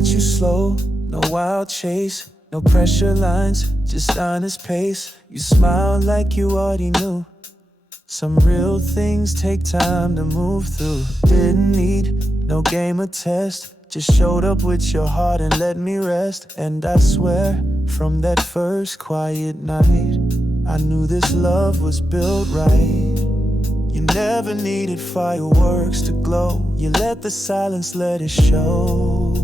at you slow, no wild chase, no pressure lines, just honest pace. You smile like you already knew. Some real things take time to move through. Didn't need no game or test, just showed up with your heart and let me rest. And I swear, from that first quiet night, I knew this love was built right. You never needed fireworks to glow. You let the silence let it show.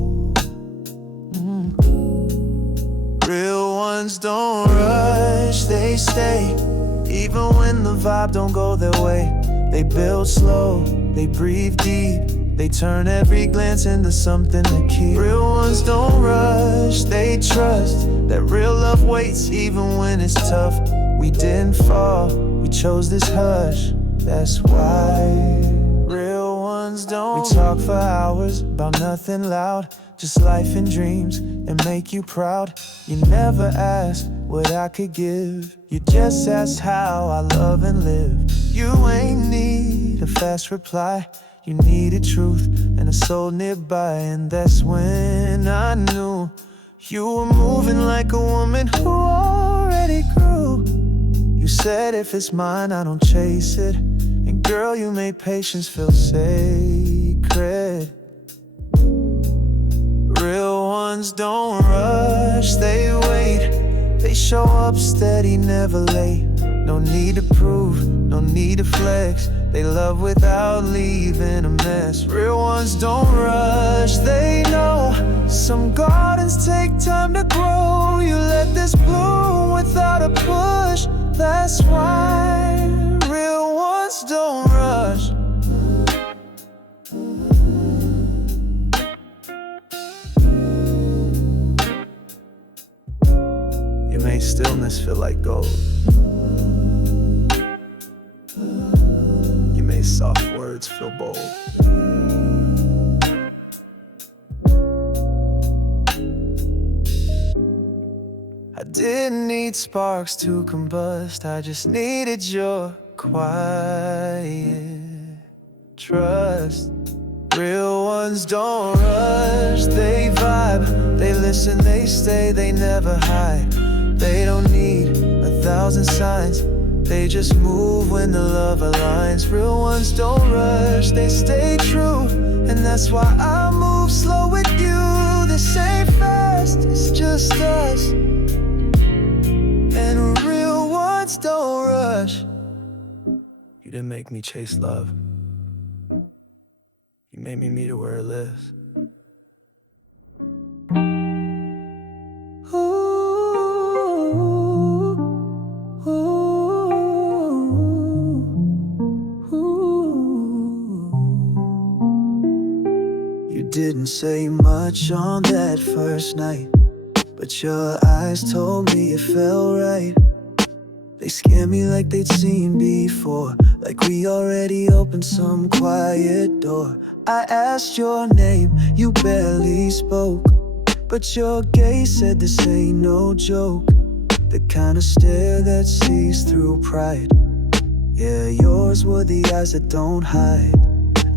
Real ones don't rush, they stay. Even when the vibe don't go their way. They build slow, they breathe deep. They turn every glance into something to keep. Real ones don't rush, they trust that real love waits even when it's tough. We didn't fall, we chose this hush. That's why real ones don't. We talk for hours about nothing loud, just life and dreams and make you proud. You never asked what I could give, you just asked how I love and live. You ain't need a fast reply, you needed truth and a soul nearby. And that's when I knew you were moving like a woman who already grew. You said if it's mine, I don't chase it. And girl, you made patience feel sacred. Real ones don't rush, they wait. They show up steady, never late. No need to prove, no need to flex. They love without leaving a mess. Real ones don't rush, they know some gardens take time to grow. You let this bloom without a push. That's why real ones don't rush. You made stillness feel like gold. You made soft words feel bold. I didn't need sparks to combust, I just needed your quiet trust. Real ones don't rush, they vibe. They listen, they stay, they never hide. They don't need 1,000 signs, they just move when the love aligns. Real ones don't rush, they stay true. And that's why I move slow with you. This ain't fast, it's just us. And real ones don't rush. You didn't make me chase love, you made me meet it where it lives. You didn't say much on that first night, but your eyes told me it felt right. They scared me like they'd seen before, like we already opened some quiet door. I asked your name, you barely spoke, but your gaze said this ain't no joke. The kind of stare that sees through pride. Yeah, yours were the eyes that don't hide.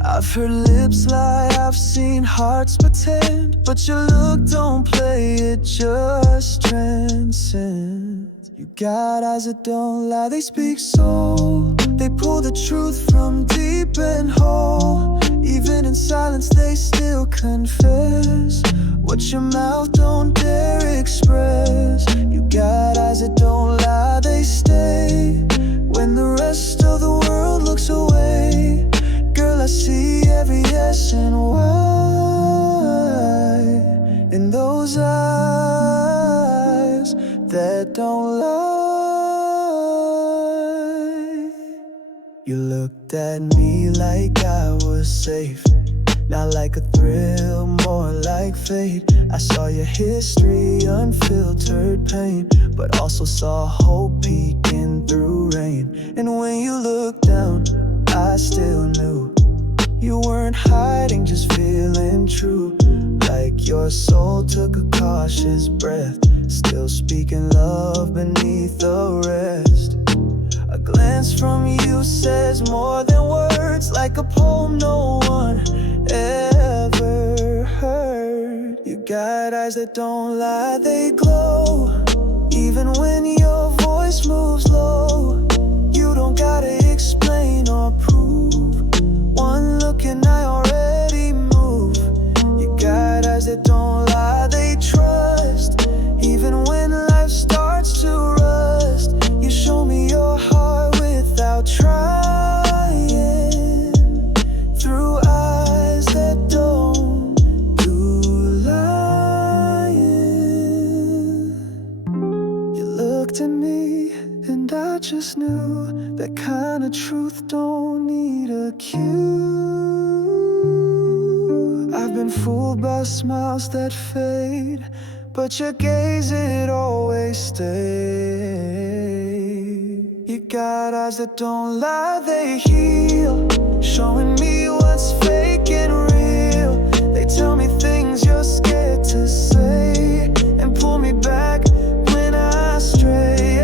I've heard lips lie, I've seen hearts pretend, but your look don't play, it just transcends. You got eyes that don't lie, they speak soul. They pull the truth from deep and whole. Even in silence they still confess what your mouth don't dare express. You got eyes that don't lie, they stay when the rest of the world looks away. Girl, I see every yes and why in those eyes that don't lie. You looked at me like I was safe, not like a thrill, more like fate. I saw your history, unfiltered pain, but also saw hope peeking through rain. And when you looked down, I still knew you weren't hiding, just feeling true. Like your soul took a cautious breath, still speaking love beneath the rest. A glance from you says more than words, like a poem no one ever heard. You got eyes that don't lie, they glow. Even when your voice moves low, you don't gotta explain or prove. One look and I already move. You got eyes that don't lie, they trust. Even when life starts to rust, you show me your heart without trying. Through eyes that don't do lying. You looked at me and I just knew that kind of truth don't need a cue. I've been fooled by smiles that fade, but your gaze, it always stays. You got eyes that don't lie, they heal, showing me what's fake and real. They tell me things you're scared to say, and pull me back when I stray.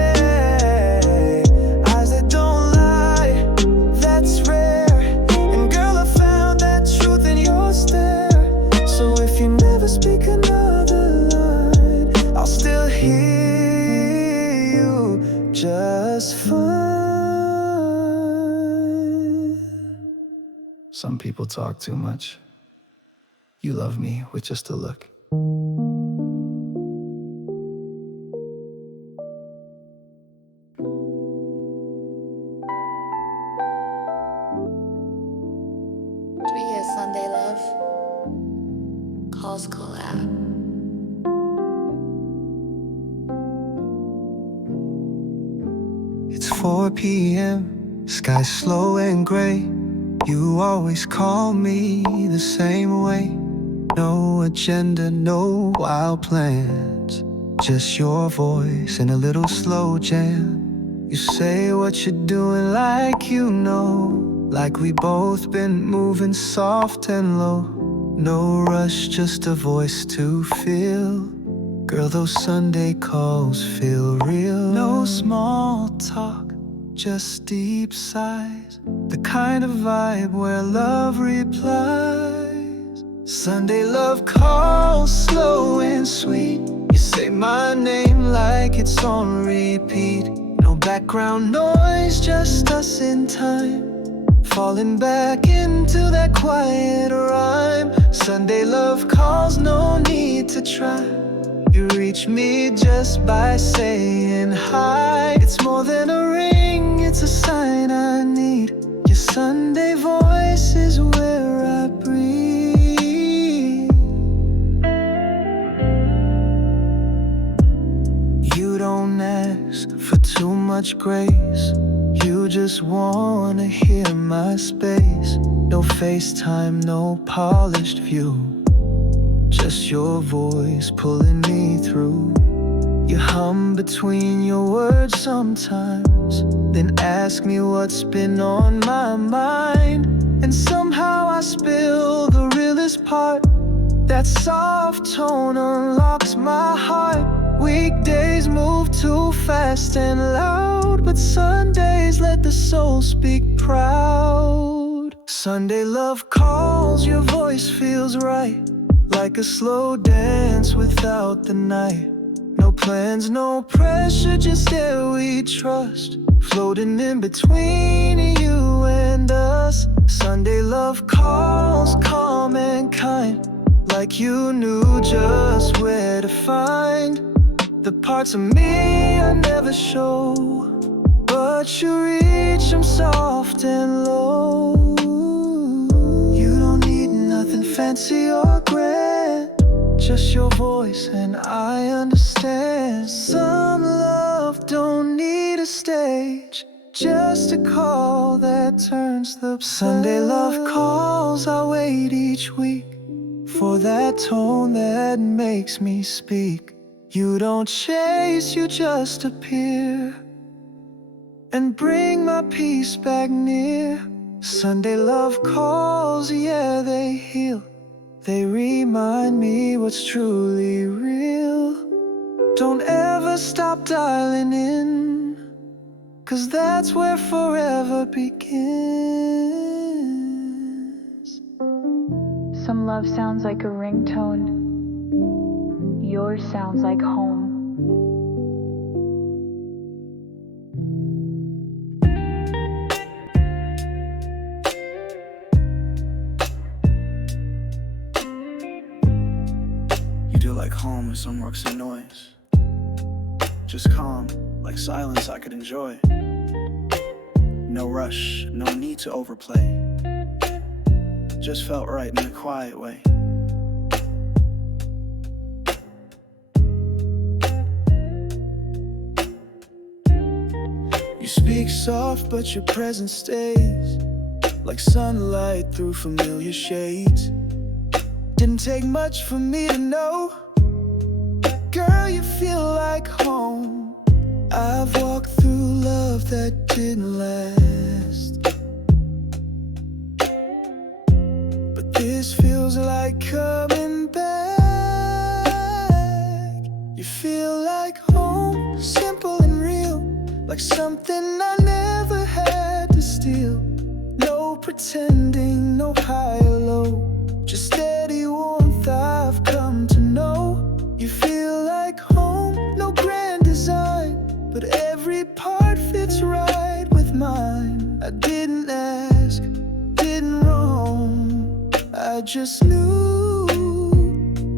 Eyes that don't lie, that's rare. And girl, I found that truth in your stare. So if you never speak another line, I'll still hear you just fine. Some people talk too much. You love me with just a look. Do we hear Sunday Love? Calls collab. It's 4 p.m., sky's slow and gray. You always call me the same way. No agenda, no wild plans, just your voice and a little slow jam. You say what you're doing like you know, like we both been moving soft and low. No rush, just a voice to feel. Girl, those Sunday calls feel real. No small talk, just deep sighs, the kind of vibe where love replies. Sunday love calls, slow and sweet. You say my name like it's on repeat. No background noise, just us in time, falling back into that quiet rhyme. Sunday love calls, no need to try. You reach me just by saying hi. It's more than a ring, it's a sign I need. Your Sunday voice is where I breathe. You don't ask for too much grace, you just wanna hear my space. No FaceTime, no polished view, just your voice pulling me through. You hum between your words sometimes, then ask me what's been on my mind. And somehow I spill the realest part. That soft tone unlocks my heart. Weekdays move too fast and loud, but Sundays let the soul speak proud. Sunday love calls, your voice feels right, like a slow dance without the night. No plans, no pressure, just air we trust, floating in between you and us. Sunday love calls, calm and kind, like you knew just where to find the parts of me I never show, but you reach them soft and low. You don't need nothing fancy or grand, just your voice and I understand. Some love don't need a stage, just a call that turns the Sunday love calls, I wait each week for that tone that makes me speak. You don't chase, you just appear and bring my peace back near. Sunday love calls, yeah, they heal. They remind me what's truly real. Don't ever stop dialing in, 'cause that's where forever begins. Some love sounds like a ringtone. yours sounds like home. You do like home with some rocks and noise. Just calm, like silence I could enjoy. No rush, no need to overplay. Just felt right in a quiet way. You speak soft, but your presence stays like sunlight through familiar shades. Didn't take much for me to know, girl, you feel like home. I've walked through love that didn't last, but this feels like coming back. You feel like home, simple and real, like something I never had to steal. No pretending, no high or low, just steady warmth I've come to know. You feel like home, no grand design, but every part fits right with mine. I didn't ask, didn't roam, I just knew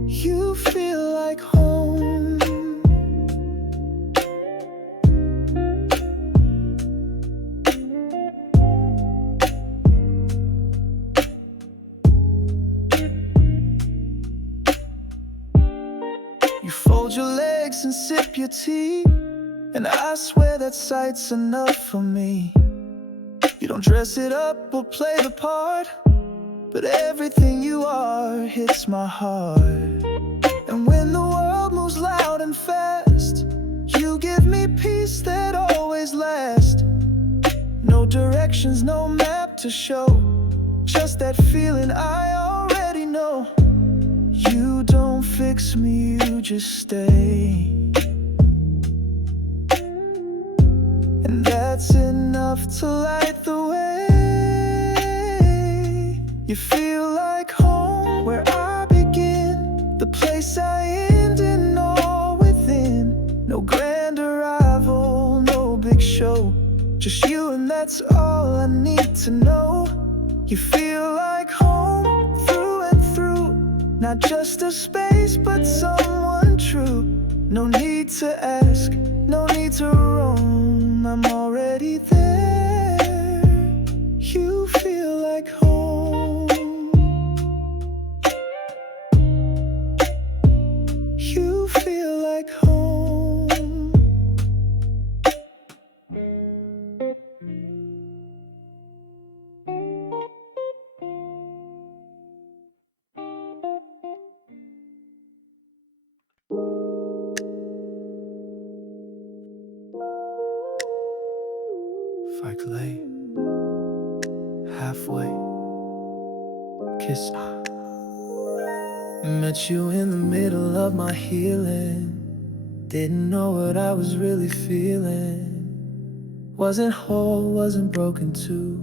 you feel like home. You fold your legs and sip your tea, and I swear that sight's enough for me. You don't dress it up or play the part, but everything you are hits my heart. And when the world moves loud and fast, you give me peace that always lasts. No directions, no map to show, just that feeling I already know. You don't fix me, you just stay, and that's enough to light the way. You feel like home, where I begin, the place I end, and all within. No grand arrival, no big show, just you, and that's all I need to know. You feel like home, through and through, not just a space, but someone true. No need to ask, no need to roam, I'm already there. You feel like home. You feel like home. If I could lay halfway, kiss me. Met you in the middle of my healing. Didn't know what I was really feeling. Wasn't whole, wasn't broken too,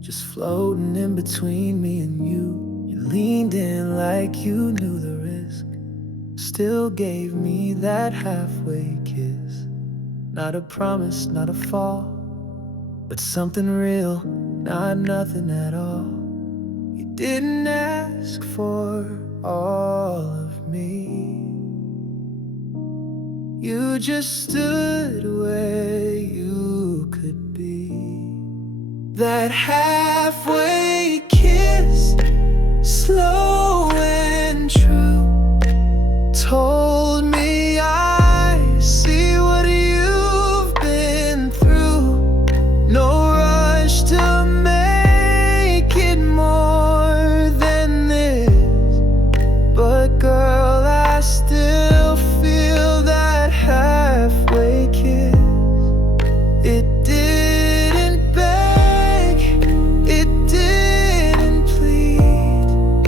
just floating in between me and you. You leaned in like you knew the risk, still gave me that halfway kiss. Not a promise, not a fall, but something real, not nothing at all. You didn't ask for all of me, you just stood where you could be. That halfway kiss, slow and true, told me I see what you've been through. No rush to make it more than this, but girl, I still feel that halfway kiss. It didn't beg, it didn't plead,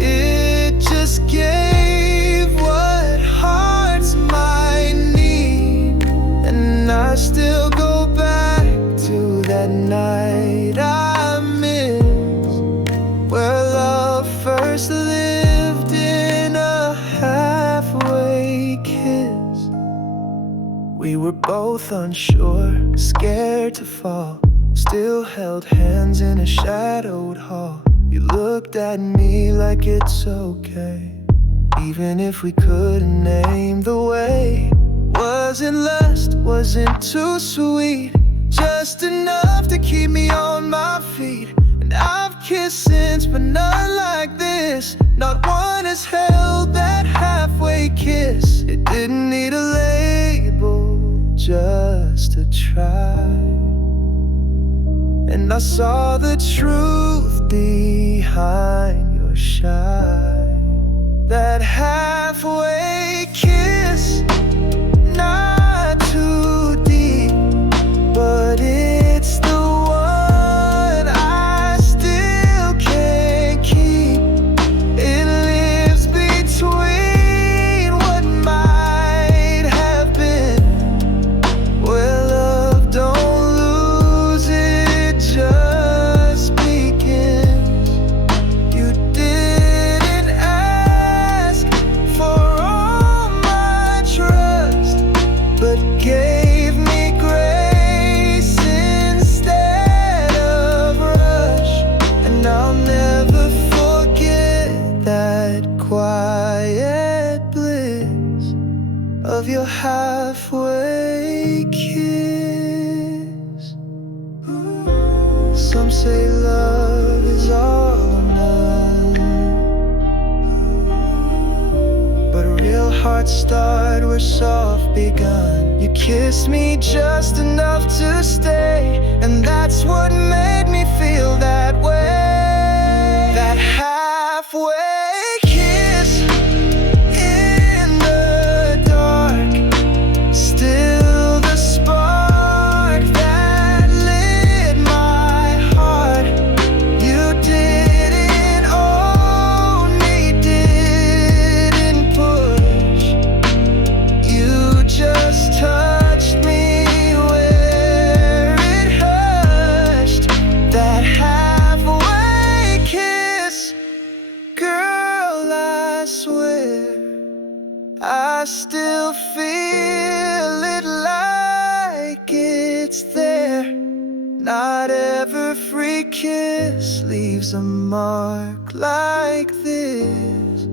it just gave what hearts might need. And I still go back to that night I miss, where love first lived in a house. were both unsure, scared to fall, still held hands in a shadowed hall. You looked at me like it's okay, even if we couldn't name the way. Wasn't lust, wasn't too sweet, just enough to keep me on my feet. And I've kissed since, but none like this. Not one has held that halfway kiss. It didn't need a label, just a try. And I saw the truth behind your shy. That halfway kiss, not too deep, but it's the one I still can't keep. It lives between what might have been. Well, love, don't lose it, just begins. You didn't ask for all my trust, but gave me grace instead of rush. And I'll never forget that quiet bliss of your halfway kiss. Some say love is all or none, but real hearts start where soft begun. You kissed me just enough to stay, and that's what made me feel that way. That halfway kiss in the dark, still the spark that lit my heart. You didn't own me, didn't push. You just touched me where it hushed. That halfway kiss, girl, I swear I still feel it like it's there. Not every free kiss leaves a mark like this,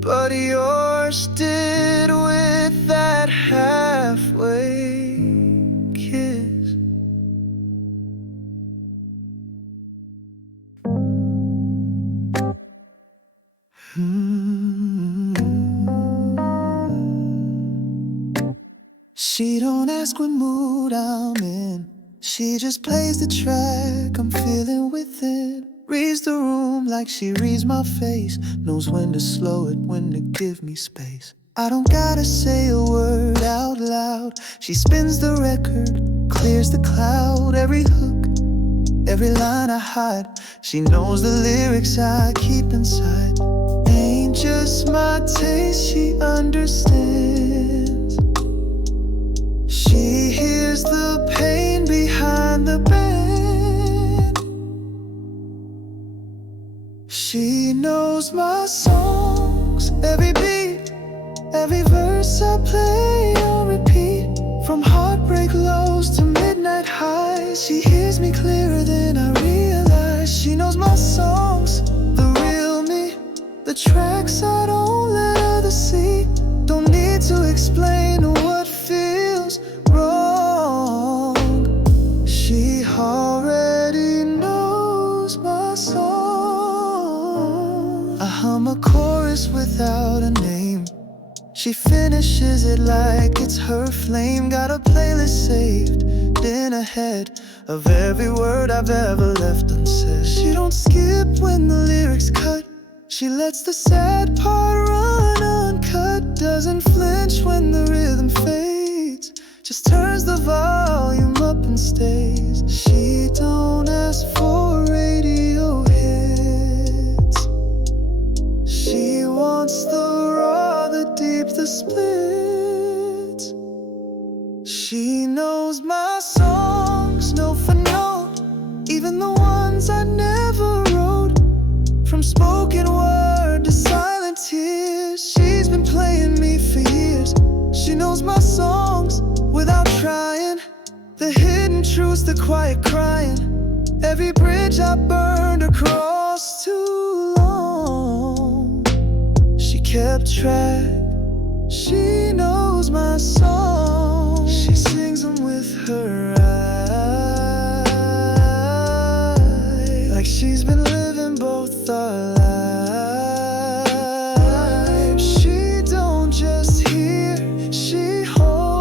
but yours did with that halfway kiss. She don't ask what mood I'm in, she just plays the track I'm feeling within. Reads the room like she reads my face, knows when to slow it, when to give me space. I don't gotta say a word out loud, she spins the record, clears the cloud. Every hook, every line I hide, she knows the lyrics I keep inside. Ain't just my taste, she understands. She hears the pain behind the band. She knows my songs, every beat, every verse I play on repeat. From heartbreak lows to midnight highs, she hears me clearer than I realize. She knows my songs, the real me, the tracks I don't let others see. Don't need to explain what feels wrong. She already knows my song. I hum a chorus without a name, she finishes it like it's her flame. Got a playlist saved in her head of every word I've ever left unsaid. She don't skip when the lyrics cut, she lets the sad part run uncut. Doesn't flinch when the rhythm fades, just turns the volume up and stays. She don't ask for radio hits, she wants the raw, the deep, the splits. She knows my songs, note for note, even the ones I never wrote. From spoken word to silent tears, she's been playing me for years. She knows my songs, The hidden truths, the quiet crying, every bridge I burned across too long. She kept track, she knows my songs. She sings them with her eyes, like she's been living both our lives. She don't just hear, she holds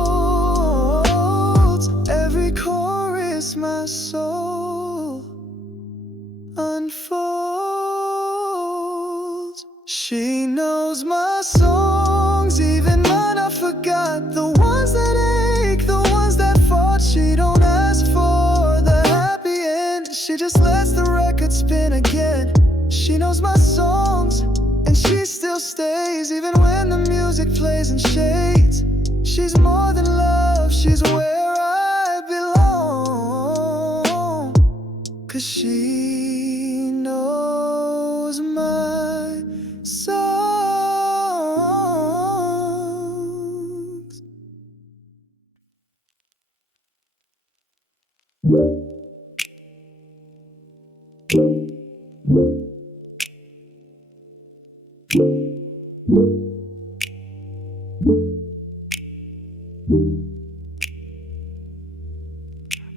every chorus my soul unfolds. She knows my songs, even mine I forgot. The ones that ache, the ones that fought. She don't ask for the happy end, she just lets the record spin again. She knows my songs, and she still stays, even when the music plays in shades. She's more than love, she's where I belong. 'Cause she knows my songs.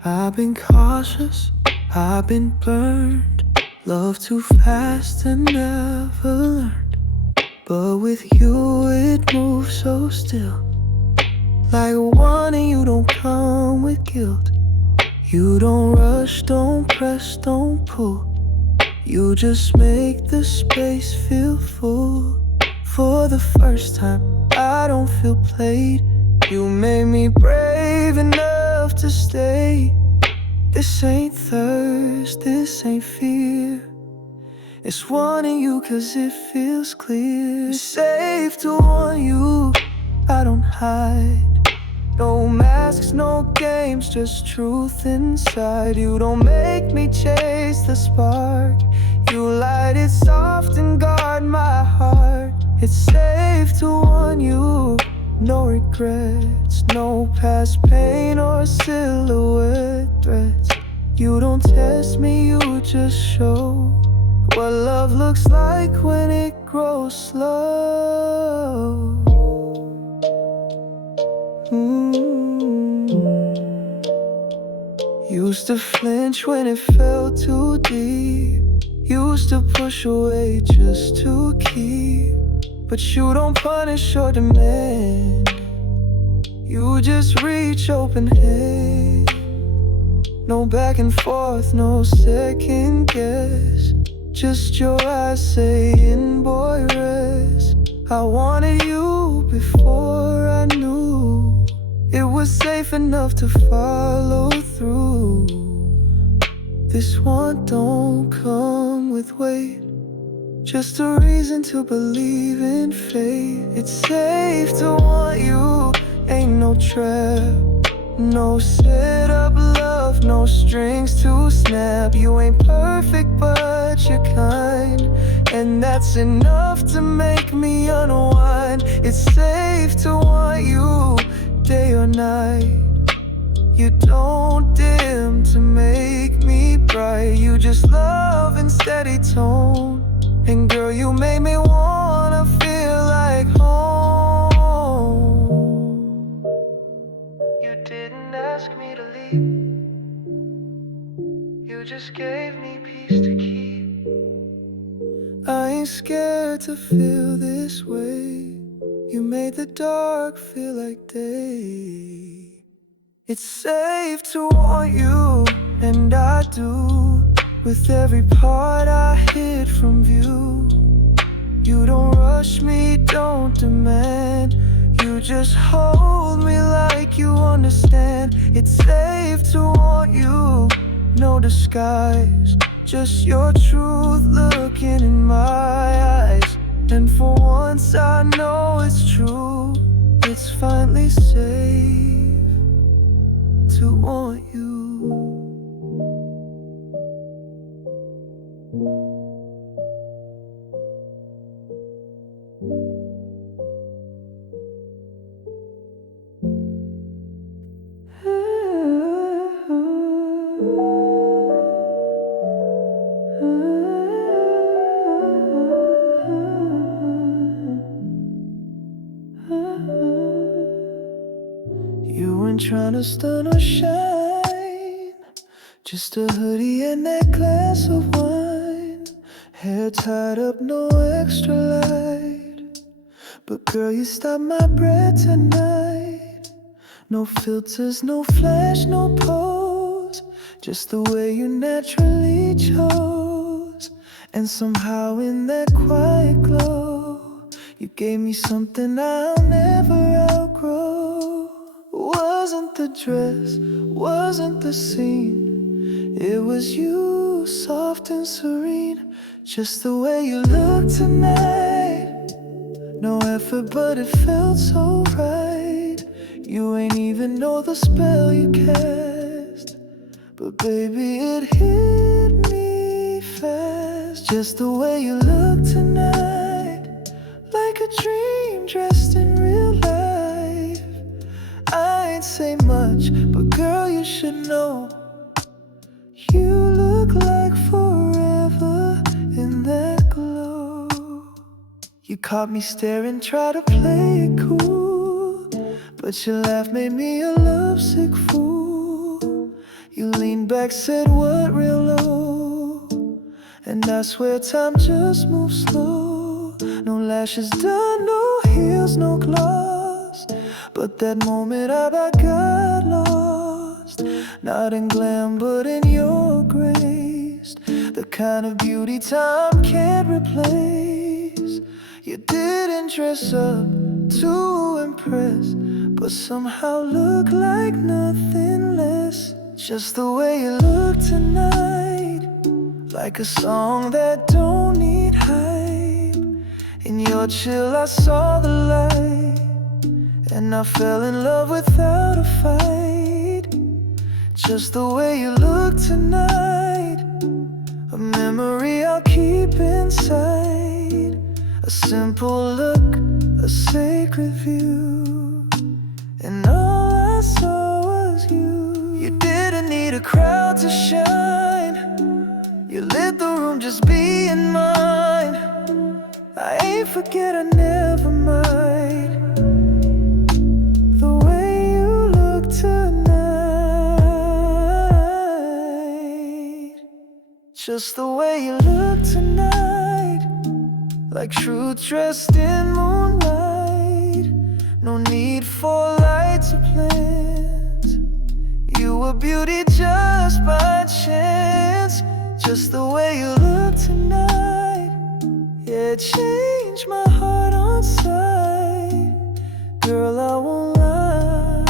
I've been cautious, I've been burned, love too fast and never learned. But with you it moves so still, like wanting you don't come with guilt. You don't rush, don't press, don't pull. You just make the space feel full. For the first time, I don't feel played. You made me brave enough to stay. This ain't thirst, this ain't fear. It's wanting you 'cause it feels clear. It's safe to want you, I don't hide. No masks, no games, just truth inside. You don't make me chase the spark. You light it soft and guard my heart. It's safe to want you, no regrets, no past pain or silhouette threats. You don't test me, you just show what love looks like when it grows slow. Used to flinch when it felt too deep. Used to push away just to keep. But you don't punish or demand. You just reach open hand. No back and forth, no second guess. Just your eyes saying, boy, rest. I wanted you before I knew it was safe enough to follow through. This one don't come with weight, just a reason to believe in fate. It's safe to want you, ain't no trap. No setup love, no strings to snap. You ain't perfect but you're kind, and that's enough to make me unwind. It's safe to want you, day or night. You don't dim to make me bright. You just love in steady tone. And girl, you made me wanna feel like home. You didn't ask me to leave, you just gave me peace to keep. I ain't scared to feel this way. You made the dark feel like day. It's safe to want you, and I do. With every part I hid from view. You don't rush me, don't demand. You just hold me like you understand. It's safe to want you, no disguise. Just your truth looking in my eyes. And for once I know it's true. It's finally safe to want you. the sun or shine. Just a hoodie and that glass of wine. Hair tied up, no extra light. But girl, you stopped my breath tonight. No filters, no flash, no pose. Just the way you naturally chose. And somehow in that quiet glow, you gave me something I'll never outgrow. Wasn't the dress, wasn't the scene. It was you, soft and serene. Just the way you look tonight. No effort, but it felt so right. You ain't even know the spell you cast. But baby, it hit me fast. Just the way you look tonight. Like a dream dressed in real life. I ain't say much, but girl, you should know. You look like forever in that glow. You caught me staring, tried to play it cool, but your laugh made me a lovesick fool. You leaned back, said what real low, and I swear time just moves slow. No lashes done, no heels, no gloss. But that moment I got lost. Not in glam, but in your grace. The kind of beauty time can't replace. You didn't dress up to impress, but somehow look like nothing less. Just the way you look tonight. Like a song that don't need hype. In your chill I saw the light, and I fell in love without a fight. Just the way you look tonight. A memory I'll keep inside. A simple look, a sacred view, and all I saw was you. You didn't need a crowd to shine. You lit the room just being mine. I ain't forget, I never mind. The way you look tonight. Just the way you look tonight. Like truth dressed in moonlight. No need for lights or plans. You were beauty just by chance. Just the way you look tonight. Yeah, it changed my heart on sight. Girl, I won't lie,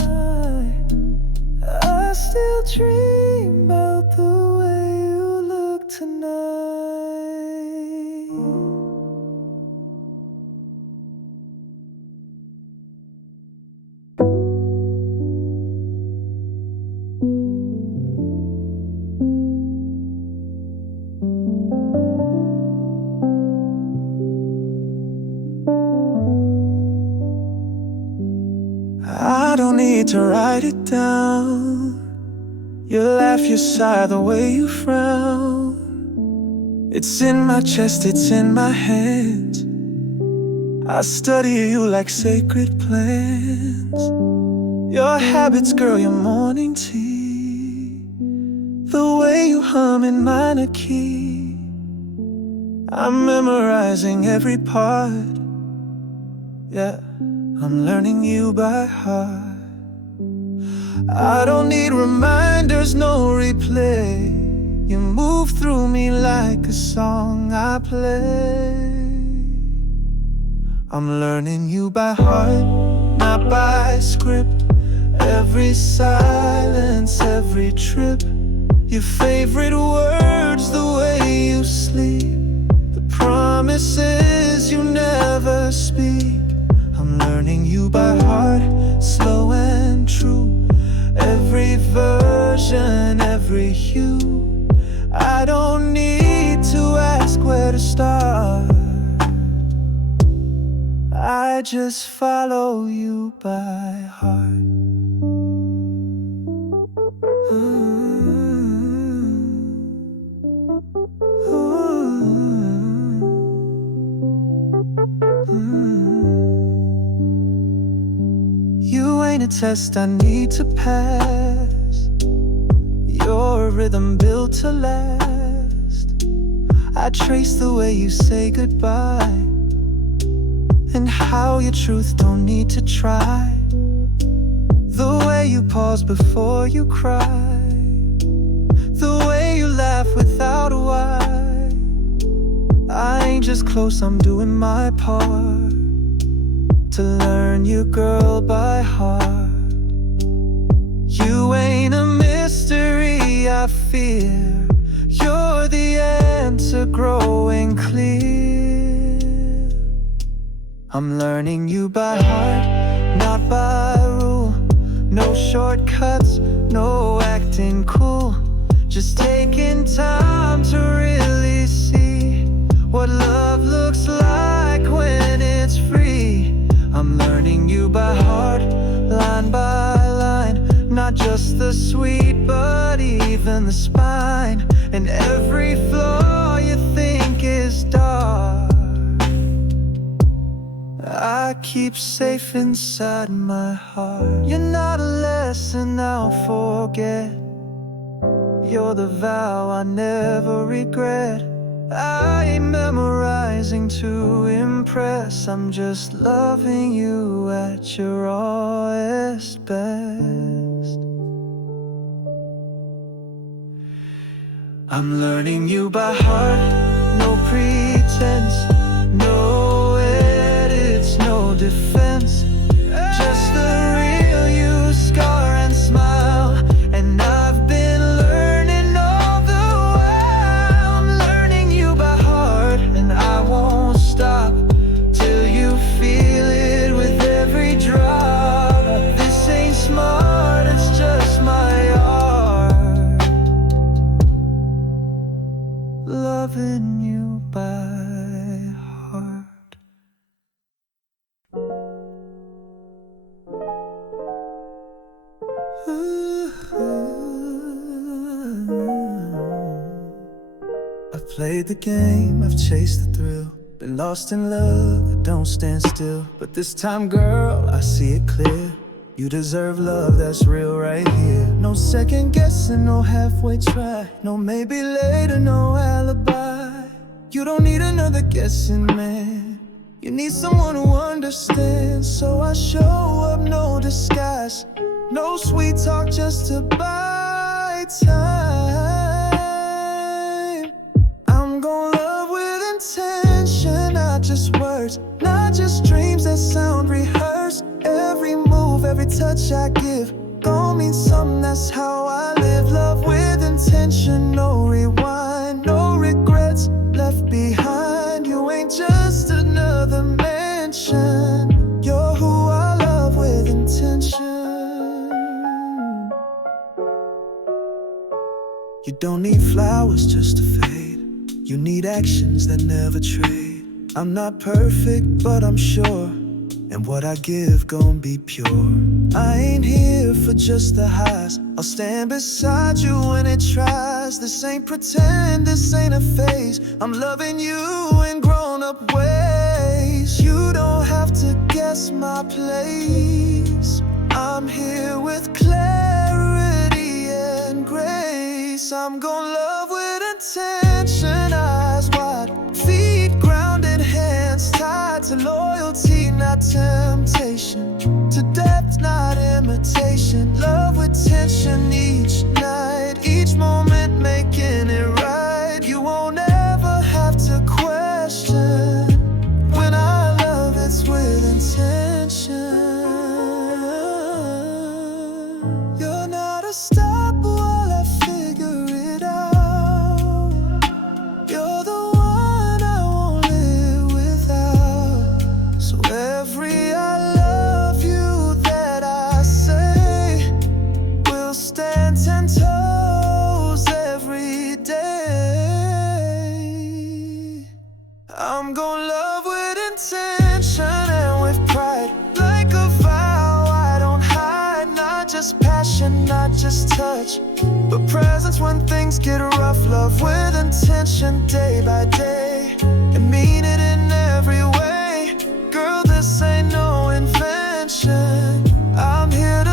I still dream about the way you look tonight. I don't need to write it down. Your laugh, your sigh, the way you frown. It's in my chest, it's in my hands. I study you like sacred plants. Your habits, girl, your morning tea. The way you hum in minor key. I'm memorizing every part. Yeah, I'm learning you by heart. I don't need reminders, no replay. You move through me like a song I play. I'm learning you by heart, not by script. Every silence, every trip. Your favorite words, the way you sleep. The promises you never speak. I'm learning you by heart, slow and true. Every version, every hue. I don't need to ask where to start. I just follow you by heart. You ain't a test I need to pass. Your rhythm built to last. I trace the way you say goodbye, and how your truth don't need to try. The way you pause before you cry, the way you laugh without a why. I ain't just close, I'm doing my part to learn you, girl, by heart. You ain't a mystery, I fear. You're the answer growing clear. I'm learning you by heart, not by rule. No shortcuts, no acting cool. Just taking time to really see what love looks like when it's free. I'm learning you by heart, line by line. Not just the sweet, but even the spine. And every flaw you think is dark, I keep safe inside my heart. You're not a lesson I'll forget. You're the vow I never regret. I ain't memorizing to impress. I'm just loving you at your rawest best. I'm learning you by heart, no pretense, no edits, no defense. Just the real you, scar and smile. And I've been learning all the while. I'm learning you by heart, and I won't stop till you feel it with every drop. This ain't smart, it's just my art. Loving you by heart. I've played the game, I've chased the thrill, been lost in love that don't stand still. But this time, girl, I see it clear. You deserve love that's real right here. No second guessing, no halfway try, no maybe later, no alibi. You don't need another guessing man, you need someone who understands. So I show up, no disguise, no sweet talk just to buy time. I'm gon' love with intention, not just words, not just dreams that sound rehearsed. Every move, every touch I give gon' mean something, that's how I live. Love with intention, no rewind, no regrets left behind. You ain't just another mention, you're who I love with intention. You don't need flowers just to fade, you need actions that never trade. I'm not perfect, but I'm sure, and what I give gon' be pure. I ain't here for just the highs, I'll stand beside you when it tries. This ain't pretend, this ain't a phase, I'm loving you in grown-up ways. You don't have to guess my place, I'm here with clarity and grace. I'm gon' love with intention, eyes wide, feet grounded, hands tied to loyalty, not temptation, to depth, not imitation. Love with tension each night, each moment making it right. You won't ever have to question, when I love it's with intention. You're not a stop while I figure it out. You're the one I won't live without. So every I love you that I say will stand 10 toes every day. I'm gon' love with intention and with pride, like a vow I don't hide. Not just passion, not just touch, but presence when things get rough. Love with intention day by day, and mean it in every way. Girl, this ain't no invention, I'm here to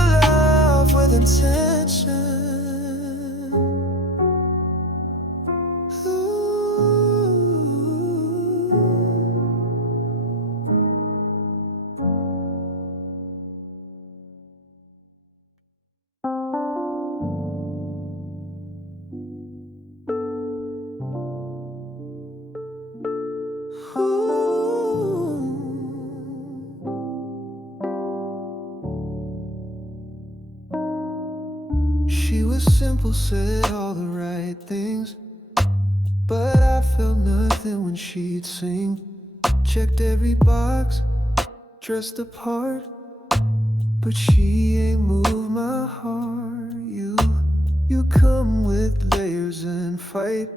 said all the right things, but I felt nothing when she'd sing. Checked every box, dressed apart, but she ain't moved my heart. You come with layers and fight.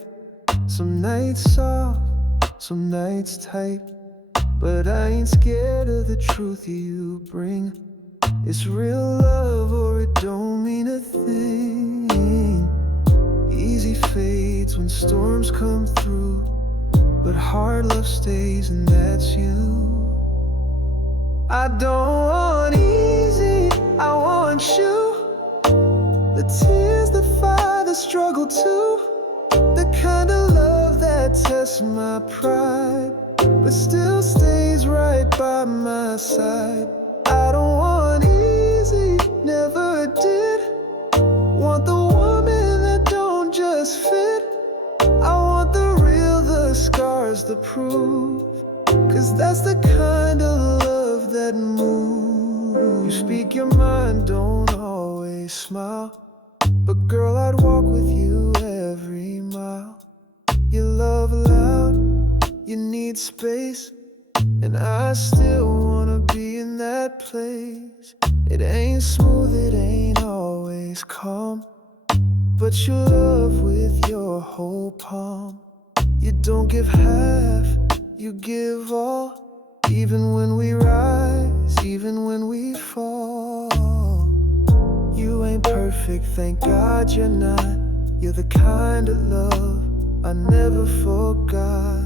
Some nights soft, some nights tight, but I ain't scared of the truth you bring. It's real love or it don't mean a thing. Easy fades when storms come through, but hard love stays, and that's you. I don't want easy, I want you. The tears that fight the struggle too. The kind of love that tests my pride, but still stays right by my side. I don't want easy, never did. Want the woman that don't just fit. I want the real, the scars, the proof. 'Cause that's the kind of love that moves. You speak your mind, don't always smile, but girl, I'd walk with you every mile. You love loud, you need space, and I still wanna be in that place. It ain't smooth, it ain't always calm, but you love with your whole palm. You don't give half, you give all. Even when we rise, even when we fall. You ain't perfect, thank God you're not. You're the kind of love I never forgot.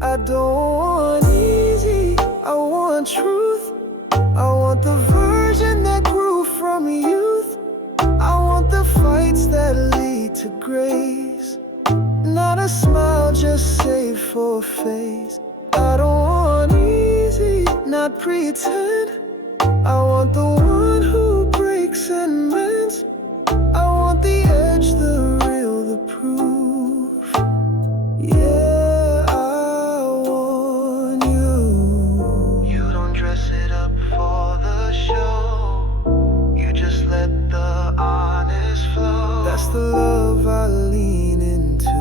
I don't want easy, I want truth. I want the version that grew from youth. I want the fights that lead to grace, not a smile just saved for a face. I don't want easy, not pretend. I want the one who breaks and mends. I want the edge, the real, the proof. Yeah, I want you. You don't dress it up for the show, you just let the honest flow. That's the love I lean into.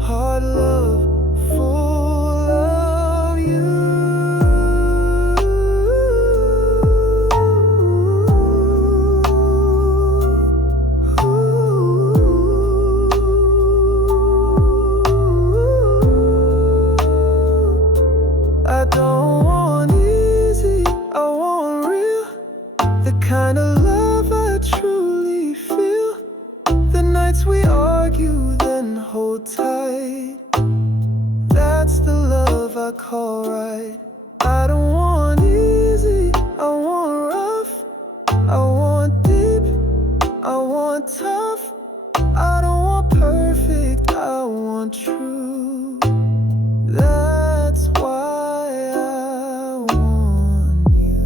Hard love, full of you. I don't want easy, I want real. The kind of love I truly feel. The nights we argue, then hold tight. That's the love I call right. I don't want easy, I want rough. I want deep, I want tough. I don't want perfect, I want true. That's why I want you.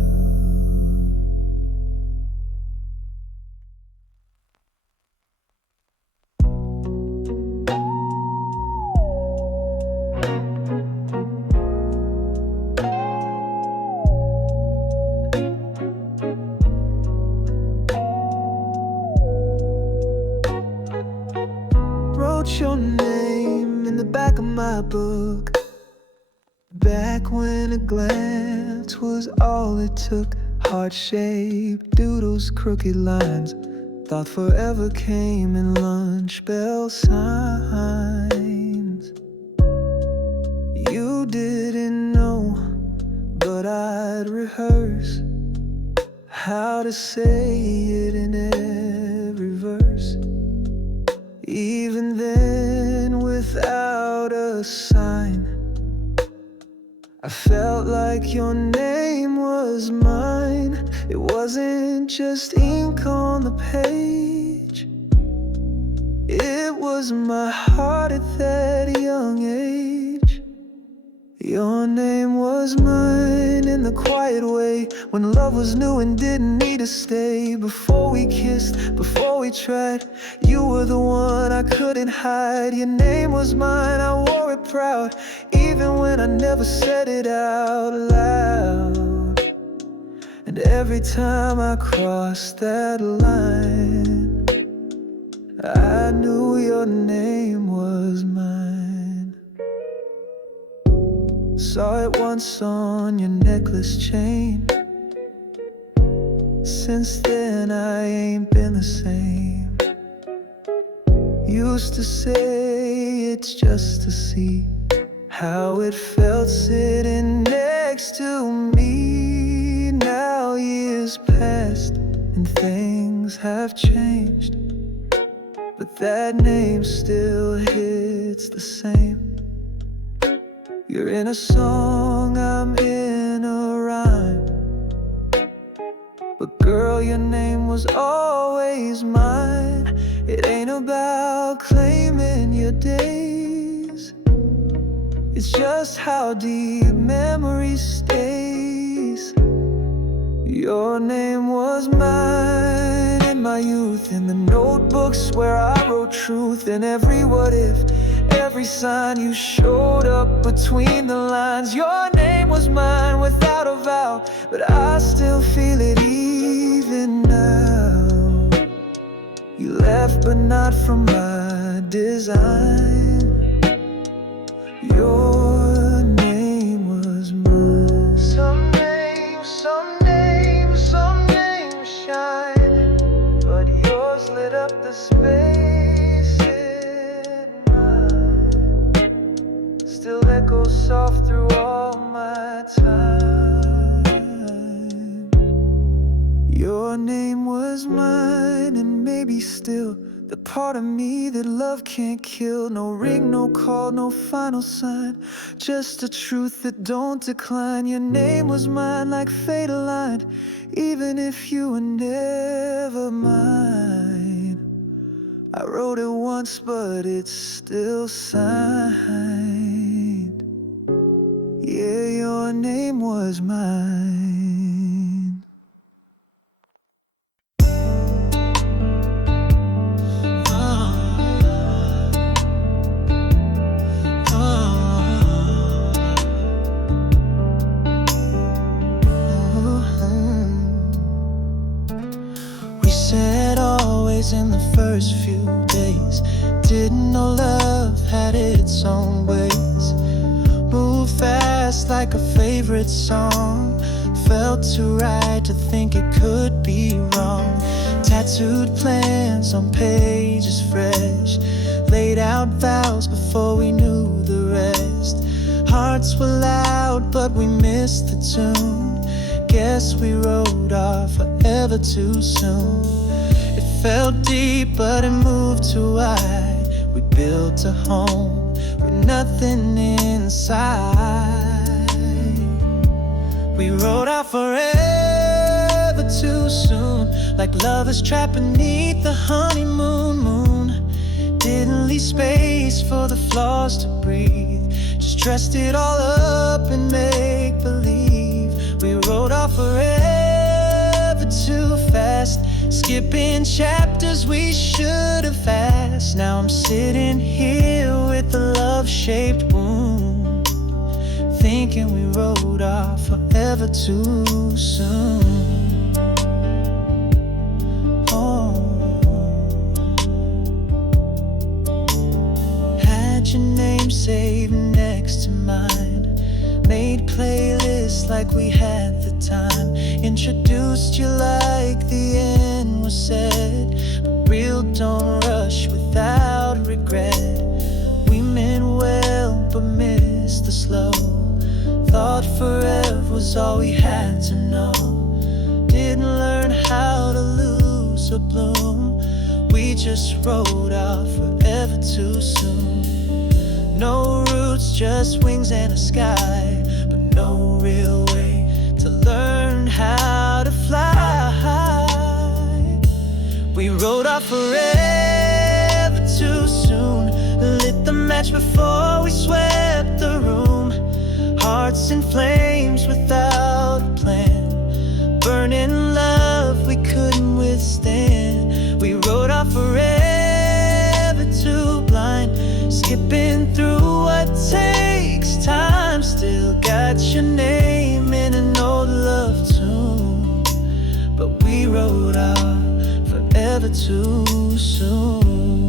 Wrote your name in the back of my book, back when a glance was all it took. Heart-shaped doodles, crooked lines, thought forever came in lunch bell signs. You didn't know, but I'd rehearse how to say it in every verse. Even then, without a sign, I felt like your name was mine. It wasn't just ink on the page, it was my heart at that young age. Your name was mine in the quiet way, when love was new and didn't need to stay. Before we kissed, before we tried, you were the one I couldn't hide. Your name was mine, I wore it proud, even when I never said it out loud. And every time I crossed that line, I knew your name was mine. Saw it once on your necklace chain. Since then I ain't been the same. Used to say it's just to see how it felt sitting next to me. Now years passed and things have changed, but that name still hits the same. You're in a song, I'm in a rhyme, but girl, your name was always mine. It ain't about claiming your days, it's just how deep memory stays. Your name was mine in my youth, in the notebooks where I wrote truth, in every what if, every sign you showed up between the lines. Your name was mine without a vow, but I still feel it even now. You left but not from my design. Your name was mine. Some names shine, but yours lit up the space in mine. Still echoes soft through all my time. Your name was mine, and maybe still the part of me that love can't kill. No ring, no call, no final sign, just a truth that don't decline. Your name was mine like fate aligned, even if you were never mine. I wrote it once, but it's still signed. Yeah, your name was mine. Said always in the first few days, didn't know love had its own ways. Moved fast like a favorite song, felt too right to think it could be wrong. Tattooed plans on pages fresh, laid out vows before we knew the rest. Hearts were loud but we missed the tune. Guess we rode off forever too soon. It felt deep but it moved too wide. We built a home with nothing inside. We rode off forever too soon, like lovers trapped beneath the honeymoon moon. Didn't leave space for the flaws to breathe, just dressed it all up in make-believe. We rode off forever too fast, skipping chapters we should have passed. Now I'm sitting here with a love-shaped wound, thinking we rode off forever too soon. Oh. Had your name saved next to mine, made playlists like we had the time, introduced you like the end was said, but real don't rush without regret. We meant well but missed the slow, thought forever was all we had to know. Didn't learn how to lose or bloom, we just rode off forever too soon. No roots, just wings and a sky, but no real way to learn how to fly. We rode off forever too soon, lit the match before we swept the room. Hearts in flames without a plan, burning love we couldn't withstand. We rode off forever too blind, skipping through what takes time. Still got your name in an old love tune, but we rode off forever too soon.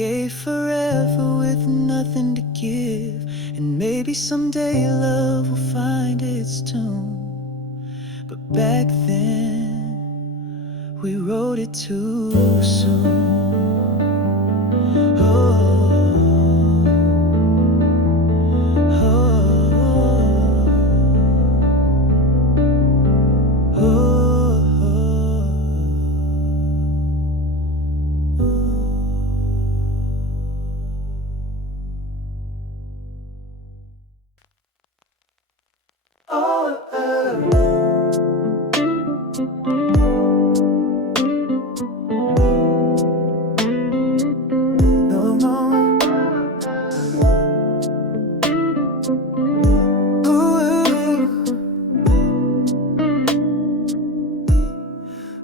gave forever with nothing to give. And maybe someday love will find its tune. But back then, we wrote it too soon.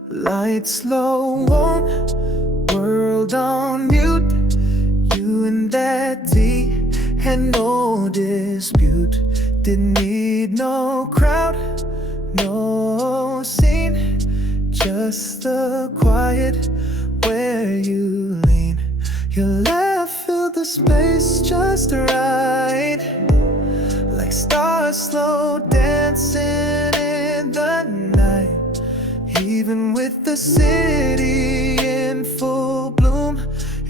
Lights low, warm, world on mute. You and that D had no dispute. Didn't need no crowd, no scene, just the quiet where you lean. Your laugh filled the space just right, like stars slow dancing in the night. Even with the city in full bloom,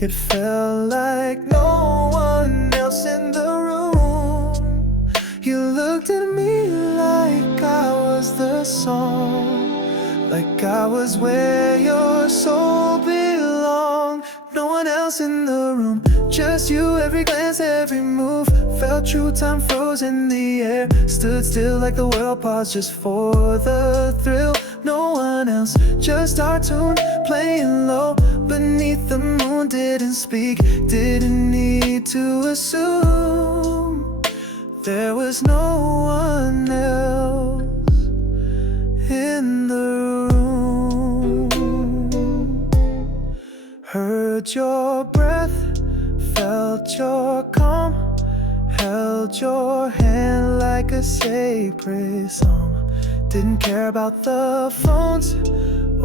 it felt like no one else in the room. You looked at me like I was the song, like I was where your soul belonged. No one else in the room, just you. Every glance, every move felt true. Time froze in the air, stood still like the world paused just for the thrill. No one else, just our tune playing low beneath the moon. Didn't speak, didn't need to assume. There was no one else in the room. Heard your breath, felt your calm, held your hand like a sacred psalm. Didn't care about the phones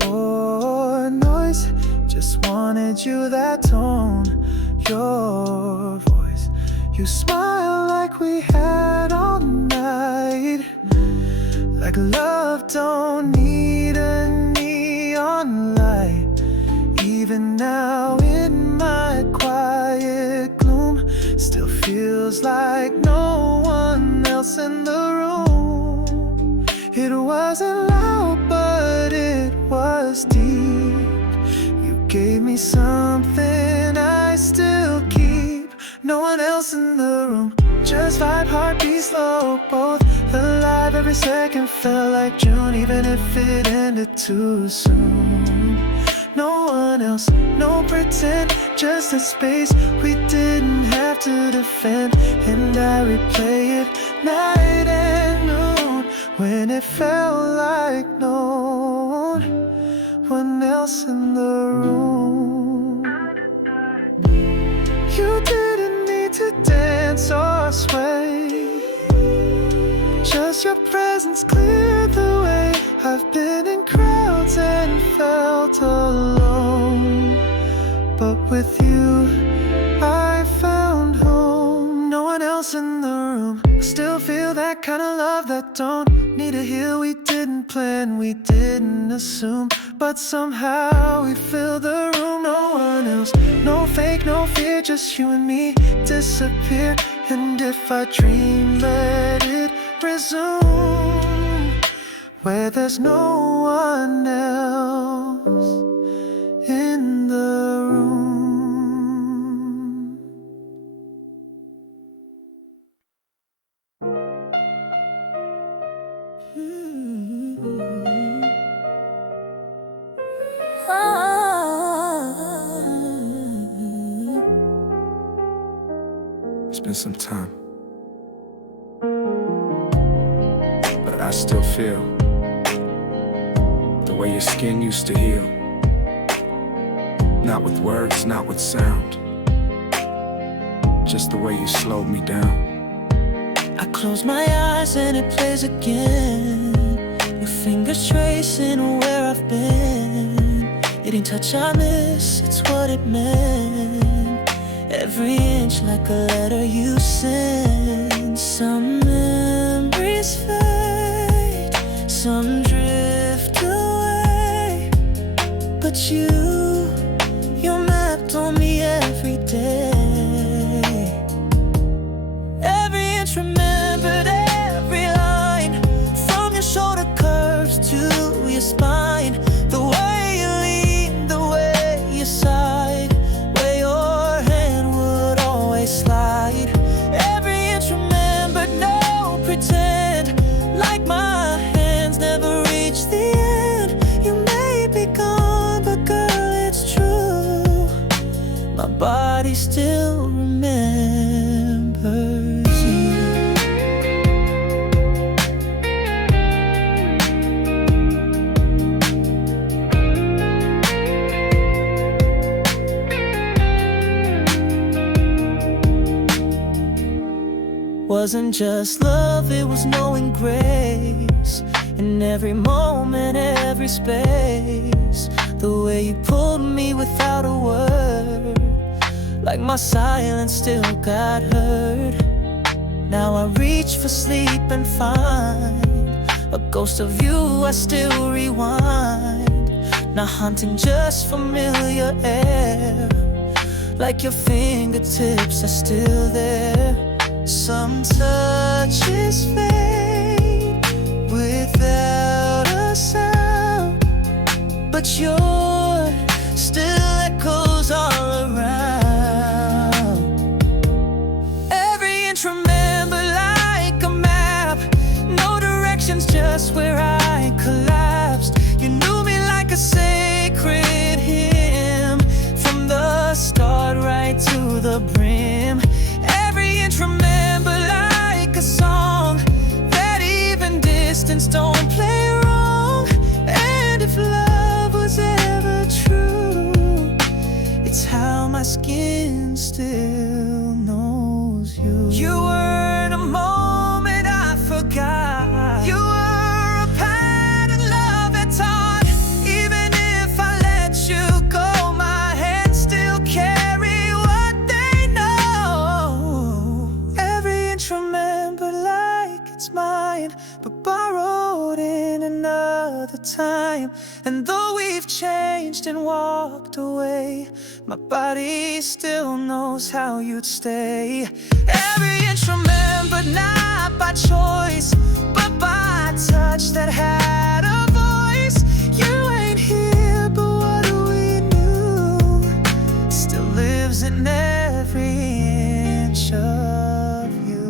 or noise, just wanted you, that tone, your voice. You smile like we had all night, like love don't need a neon light. Even now in my quiet gloom, still feels like no one else in the room. It wasn't loud, but it was deep. You gave me something I still keep. No one else in the room, just vibe, heartbeat slow, both alive. Every second felt like June, even if it ended too soon. No one else, no pretend, just a space we didn't have to defend. And I replay it night and noon, when it felt like no one else in the room. You didn't need to dance or sway, just your presence cleared the way. I've been in crowds and felt alone, but with you I found home. No one else in the room, I still feel that kind of love that don't need a heal. We didn't plan, we didn't assume, but somehow we fill the room. No one else, no fake, no fear, just you and me disappear. And if I dream, let it resume, where there's no one else in the room. It's been some time, but I still feel the way your skin used to heal. Not with words, not with sound, just the way you slowed me down. I close my eyes and it plays again, your fingers tracing where I've been. It ain't touch I miss, it's what it meant. like a letter you send. Some memories fade, some drift away, but your map told me every day. Every inch remembered, every line, from your shoulder curves to your spine. The way you lean, the way you sighed, where your hand would always slide. Every inch remembered, no pretend, like my hands never reach the end. You may be gone, but girl, it's true, my body still remembers you. Wasn't just love, it was knowing grace. In every moment, every space, the way you pulled me without a word, like my silence still got heard. Now I reach for sleep and find a ghost of you, I still rewind. Not hunting just familiar air, like your fingertips are still there. Some touches fade without a sound, but yours still echoes all around. Every inch remembered like a map, no directions, just where I collapsed. You knew me like a sacred hymn, from the start right to the brim. Every inch remembered like a song, that even distance don't play wrong. And if love was ever true, it's how my skin still knows you. You weren't a moment I forgot. You were a pattern love had taught. Even if I let you go, my hands still carry what they know. Every inch remembered like it's mine, but borrowed in another time. And though we've changed and walked away, my body still knows how you'd stay. Every inch remembered, not by choice, but by touch that had a voice. You ain't here, but what we knew still lives in every inch of you.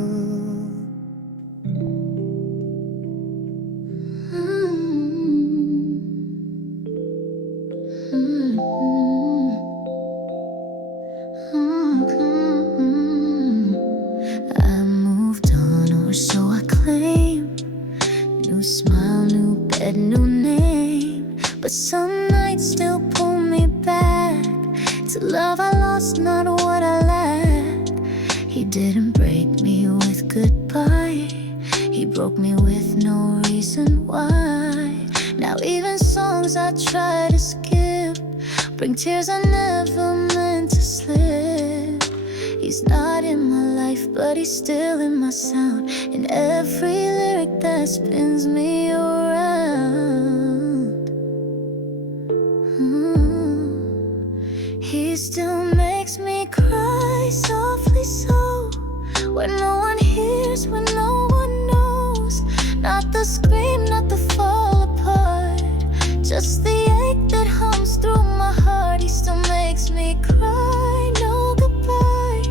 I moved on, or so I claim. New smile, new bed, new name. But some nights still pull me back to love I lost, not what I lacked. He didn't break me with goodbye, he broke me with no reason why. Now even songs I try to skip bring tears I never meant to slip. He's not in my life, but he's still in my sound, in every lyric that spins me around. He still makes me cry softly so, when no one hears, when no one knows. Not the scream, not the fall apart, just the ache that hums through my heart. He still makes me cry, no goodbye,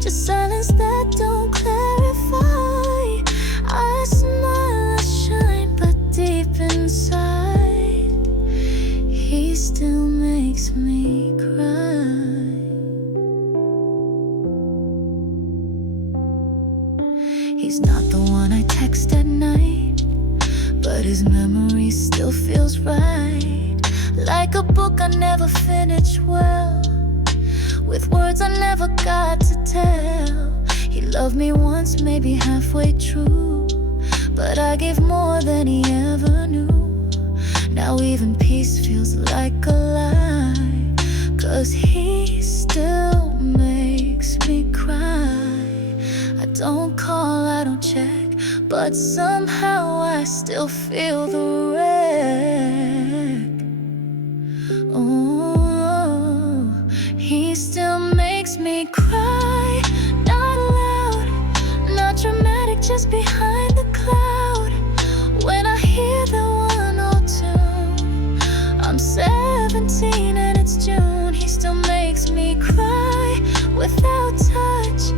just silence that don't clarify. I smile, I shine, but deep inside, he still makes me cry. He's not the one I text at night, but his memory still feels right. Like a book I never finished well, with words I never got to tell. He loved me once, maybe halfway true, but I gave more than he ever knew. Now even peace feels like a lie, 'cause he still makes me cry. but somehow I still feel the wreck. Oh, he still makes me cry. Not loud, not dramatic, just behind the cloud. When I hear the 102, I'm 17 and it's June. He still makes me cry without touch,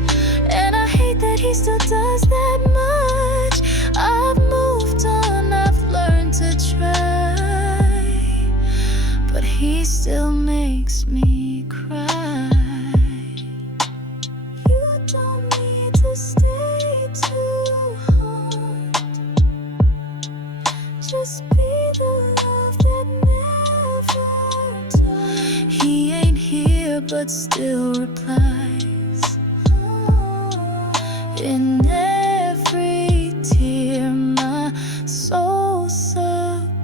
and I hate that he still does that much. I've moved on, I've learned to try, but he still makes me cry. You don't need to stay too hard, just be the love that never dies. He ain't here but still replies in every tear my soul supplies.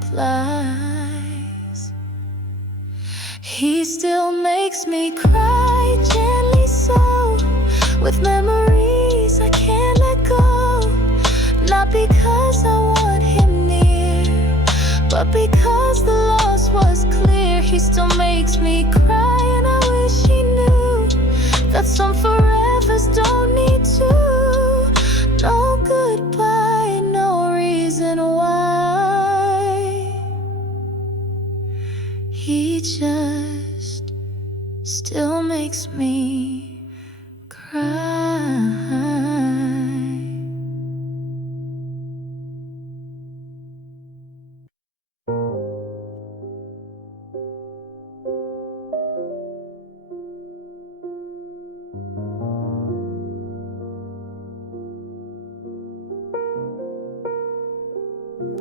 He still makes me cry gently so, with memories I can't let go. Not because I want him near, but because the loss was clear. He still makes me cry, and I wish he knew that some forevers don't need to. No goodbye, no reason why. He just still makes me cry.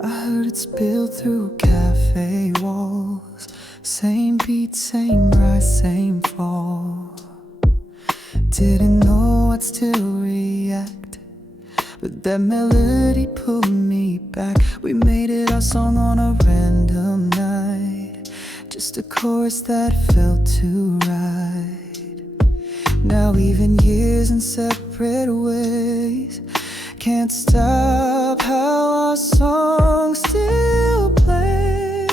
I heard it spilled through cafe walls. Same beat, same rise, same fall. Didn't know I'd still react, but that melody pulled me back. We made it our song on a random night, just a chorus that felt too right. Now even years in separate ways can't stop how our song still plays.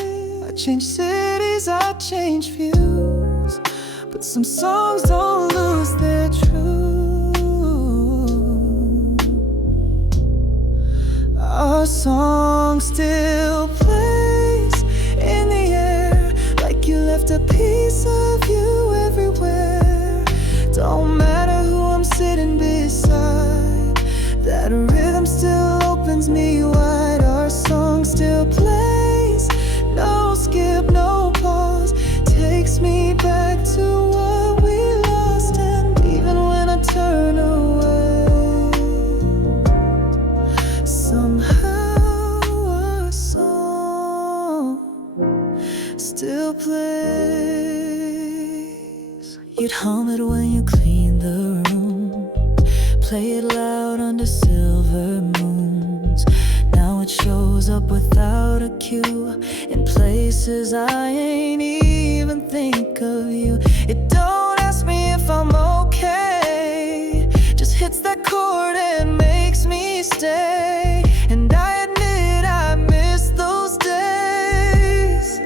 I change cities, I change views, but some songs don't lose their truth. Our song still plays in the air, like you left a piece of you everywhere. Don't matter who I'm sitting beside, that rhythm still opens me wide. Our song still plays, no skip, no pause, takes me back to what we lost. And even when I turn away, somehow our song still plays. You'd hum it when you clean the room, play it loud under silver moons. Now it shows up without a cue, in places I ain't even think of you. It don't ask me if I'm okay, just hits that chord and makes me stay. And I admit I miss those days,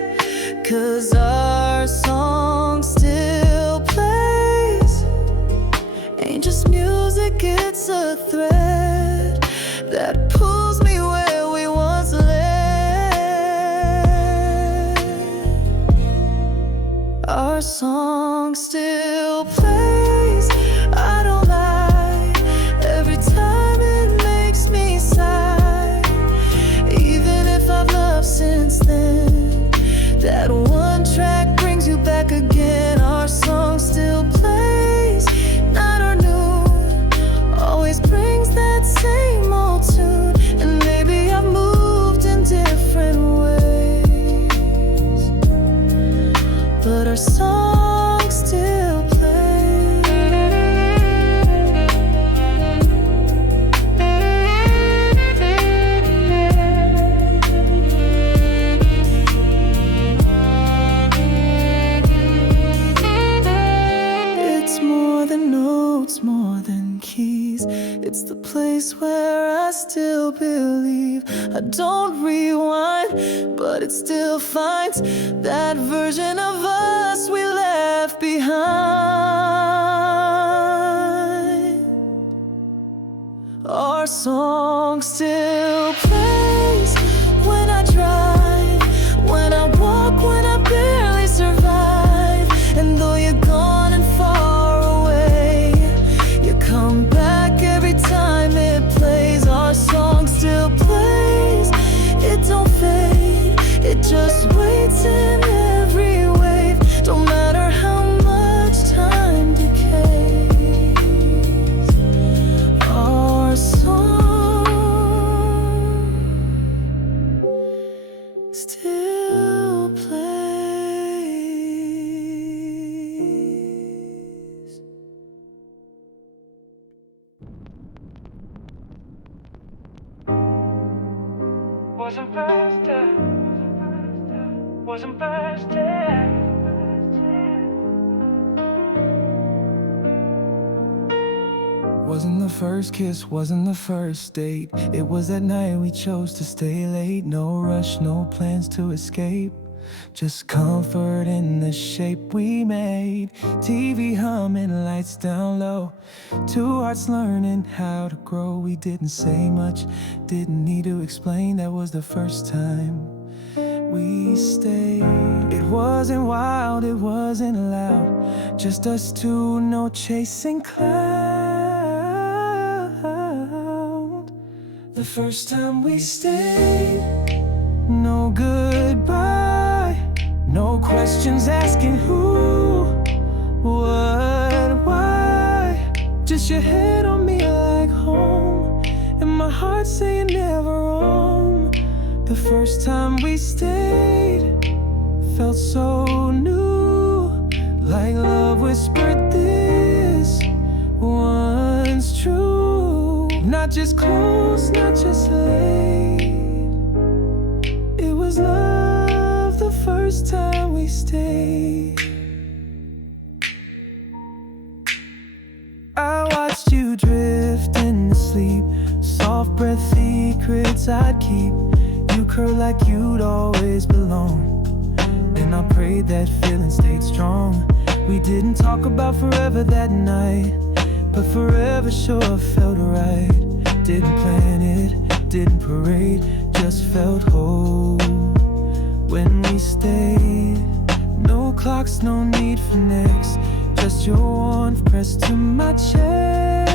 'cause our song still plays. Ain't just music, it's a thread that pulls me where we once led. Our song still plays, I don't lie, every time it makes me sigh. Even if I've loved since then, that one track brings you back again. Our song still plays, night or noon, always brings that same old tune. And maybe I've moved in different ways, but our song still plays. It's more than notes, more than keys. It's the place where I still believe. I don't rewind, but it still finds that version of us we left behind. Our song still plays when I drive, when I walk, when I barely survive. And though you're gone and far away, you come back every time it plays. Our song still plays, it don't fade, it just waits in every wave. Don't matter how much time decays, our song still plays. Wasn't birthday, wasn't birthday. Wasn't the first kiss, wasn't the first date. It was that night we chose to stay late. No rush, no plans to escape, just comfort in the shape we made. TV humming, lights down low, two hearts learning how to grow. We didn't say much, didn't need to explain. That was the first time we stayed. It wasn't wild, it wasn't loud, just us two, no chasing cloud. The first time we stayed, no goodbye, no questions asking who, what, why. Just your head on me like home, and my heart saying never roam. The first time we stayed felt so new, like love whispered this one's true. Not just close, not just late, it was love the first time we stayed. I watched you drift into sleep, soft breath secrets I'd keep. You curl like you'd always belong, and I prayed that feeling stayed strong. We didn't talk about forever that night, but forever sure felt right. Didn't plan it, didn't parade, just felt whole when we stayed. No clocks, no need for next, just your warmth pressed to my chest.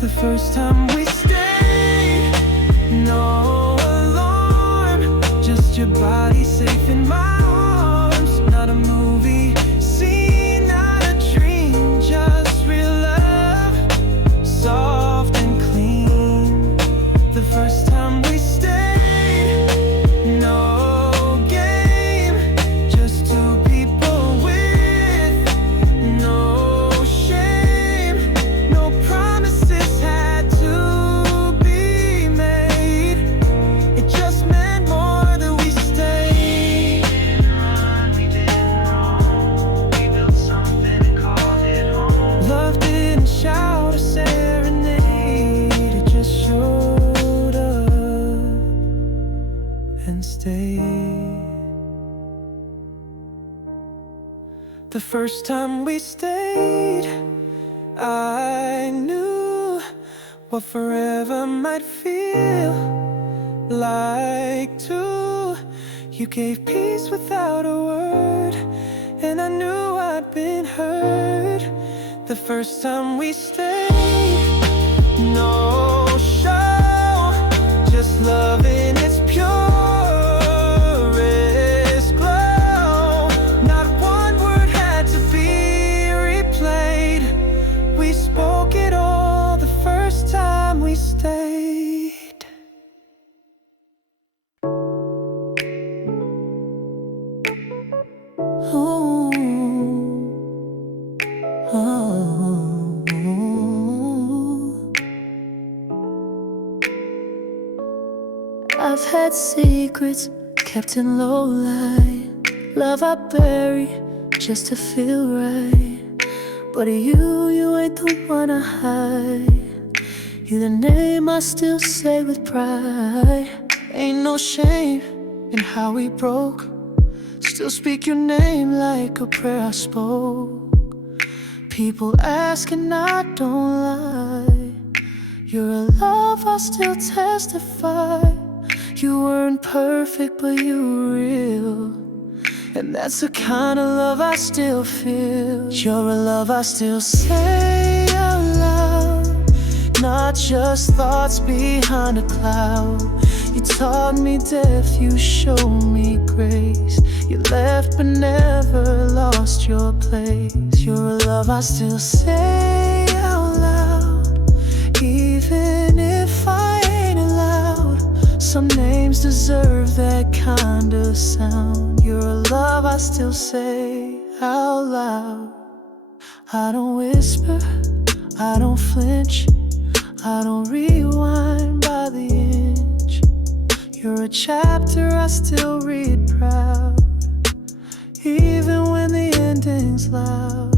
The first time we stayed, no alarm, just your body safe in my arms. Not a movie scene, not a dream, just real love, soft and clean. The first time we stayed, no game, just two people with no shame. No promises had to be made, it just meant more that we stayed. We didn't wrong, we built something and called it home. Love didn't shout or serenade, it just showed up and stayed. The first time we stayed, I knew what forever might feel like too. You gave peace without a word, and I knew I'd been hurt. The first time we stayed, no show, just love in its purest glow. Not one word had to be replayed, we spoke it all the first time we stayed. Ooh. Oh. I've had secrets kept in low light, love I bury just to feel right. But you ain't the one I hide. You're the name I still say with pride. Ain't no shame in how we broke. Still speak your name like a prayer I spoke. People ask and I don't lie. You're a love I still testify. You weren't perfect but you were real. And that's the kind of love I still feel. You're a love I still say out loud, not just thoughts behind a cloud. You taught me depth, you showed me grace. You left but never lost your place. You're a love I still say out loud, even if I ain't allowed. Some names deserve that kind of sound. You're a love I still say out loud. I don't whisper, I don't flinch, I don't rewind by the inch. You're a chapter I still read proud, even when the ending's loud.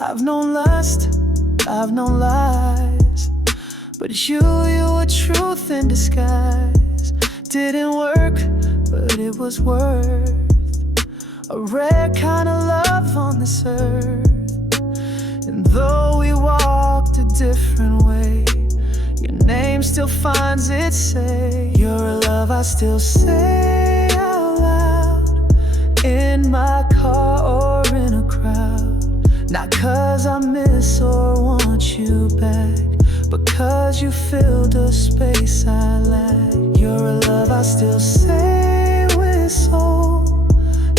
I've known lust, I've known lies, but you were truth in disguise. Didn't work, but it was worth a rare kind of love on this earth. And though we walked a different way, your name still finds its say. You're a love I still say out loud, in my car or in a crowd. Not 'cause I miss or want you back, but 'cause you filled a space I lack. You're a love I still say with soul,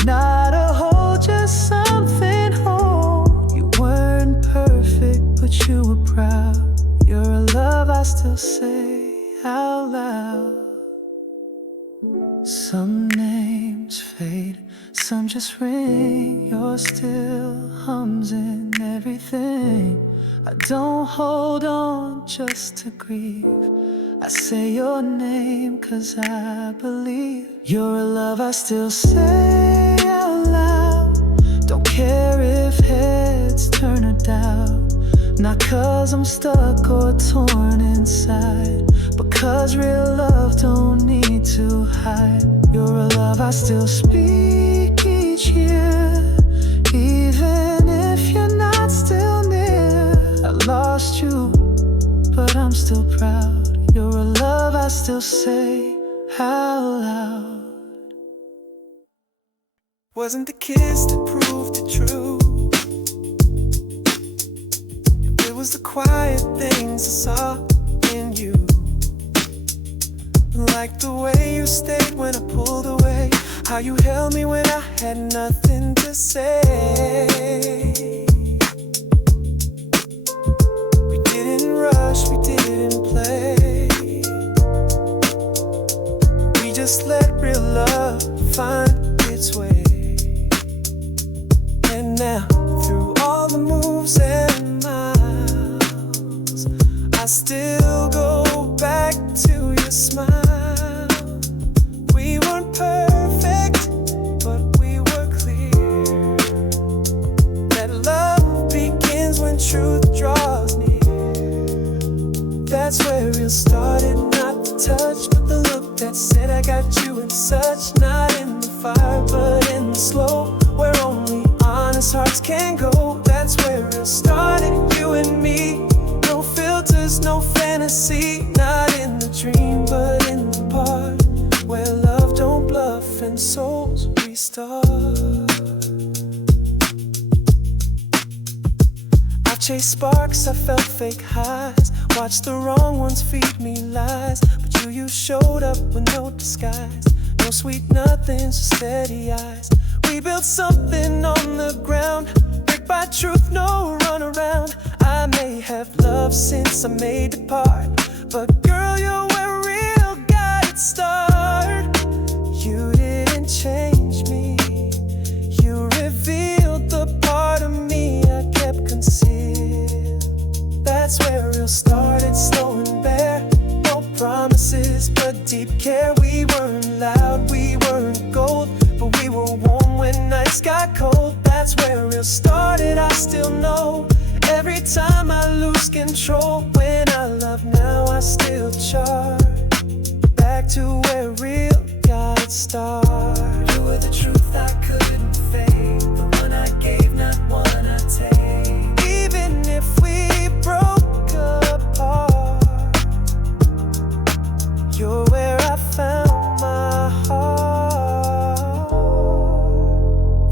not a hole, just something whole. You weren't perfect, but you were proud. You're a love I still say out loud. Some names fade, some just ring. Yours still hums in everything. I don't hold on just to grieve. I say your name 'cause I believe. You're a love I still say out loud. Don't care if heads turn or doubt. Not 'cause I'm stuck or torn inside, but 'cause real love don't need to hide. You're a love I still speak each year, even if you're not still near. I lost you, but I'm still proud. You're a love I still say out loud. Wasn't the kiss that proved it true? It was the quiet things I saw in you, like the way you stayed when I pulled away, how you held me when I had nothing to say. We didn't rush, we didn't play. We just let real love find its way. And now, through all the moves and miles, I still go back to your smile. We weren't perfect, but we were clear that love begins when truth draws near. That's where it started, not the touch, but the look that said I got you in such. Not in the fire, but in the slow, where only honest hearts can go. That's where it started, you and me. No filters, no fantasy. Not in the dream, but in the part where love don't bluff and souls restart. I chased sparks, I felt fake highs. Watched the wrong ones feed me lies, but you showed up with no disguise. No sweet nothings, steady eyes. We built something on the ground, brick by truth, no run around. I may have loved since I made the part, but girl, you're where real got its start. You didn't change me, you revealed the part of me I kept concealed. That's where it started, slow and bare. No promises, but deep care. We weren't loud, we weren't gold, but we were warm when nights got cold. That's where it started, I still know. time I lose control. When I love now, I still charge. Back to where real got started. You were the truth I couldn't fake, the one I gave, not one I take. Even if we broke apart, you're where I found my heart.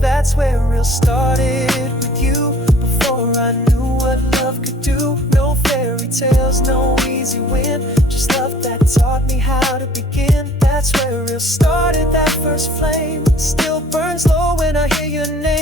That's where real started with you. Before I knew what love could do. No fairy tales, no easy win, just love that taught me how to begin. That's where real started, that first flame still burns low when I hear your name.